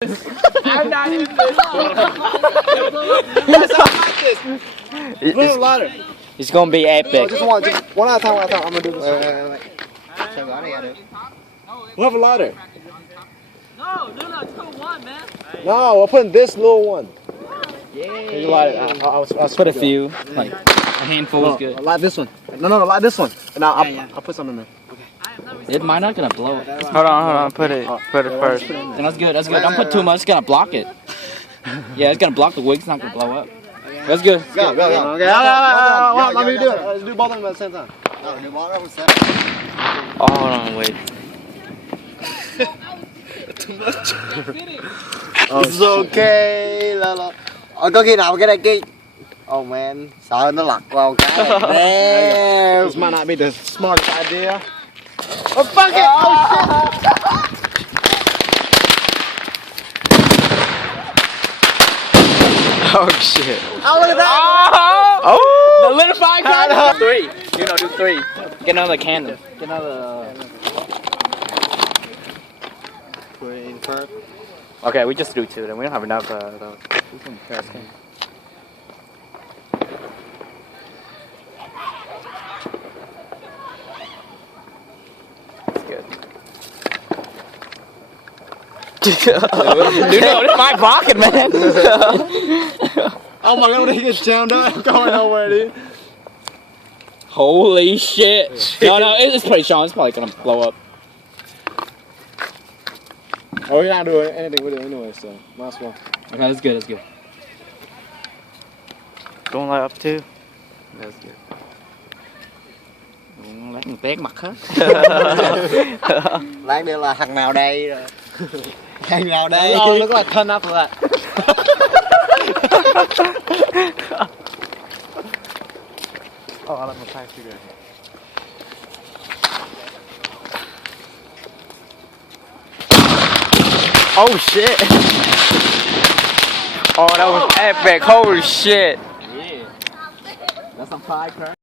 I'm not in this. Guys, I like this. Blow a lighter. It's gonna be epic. Just one at a time, I'm gonna do this. We'll have a lighter. No, just put one, man. No, we're putting this little one. Yeah. I'll Put a few, like a handful is good. Light this one. No, light this one. And I'll put something in there. It might not gonna blow it. Hold on. Put it first. And that's good. Don't put too much. It's gonna block it. Yeah, it's gonna block the wick. It's not gonna blow up. That's good. Go. Okay, let me do it. Let's do both of them at the same time. Oh, hold on, wait. It's okay. Có khi nào cái này kia? Oh man, sợ nó lật vào cái này. Damn. This might not be the smartest idea. Oh fuck it! Oh Oh shit. shit! Oh look at that! Oh! The little firecracker. 3. Do 3. Get another candle. Get another. Put it in first. Okay, we just do 2 then. We don't have enough though. That's good. Dude, no, it's my pocket, man. Oh my god, he gets jammed up. I'm going nowhere, dude. Holy shit! No, it's pretty strong. It's probably gonna blow up. Oh, we're not doing anything with it anyway, so might as well. Okay, that's good. Don't light up too. That's good. Lấy một tét mặt hết. Lát nữa là thằng nào đây rồi. Thằng nào đây? Oh, look like turn up for that. Oh, I left my pack cigarette. Oh shit! Oh, that was epic! Holy shit! Yeah. That's some firecracker.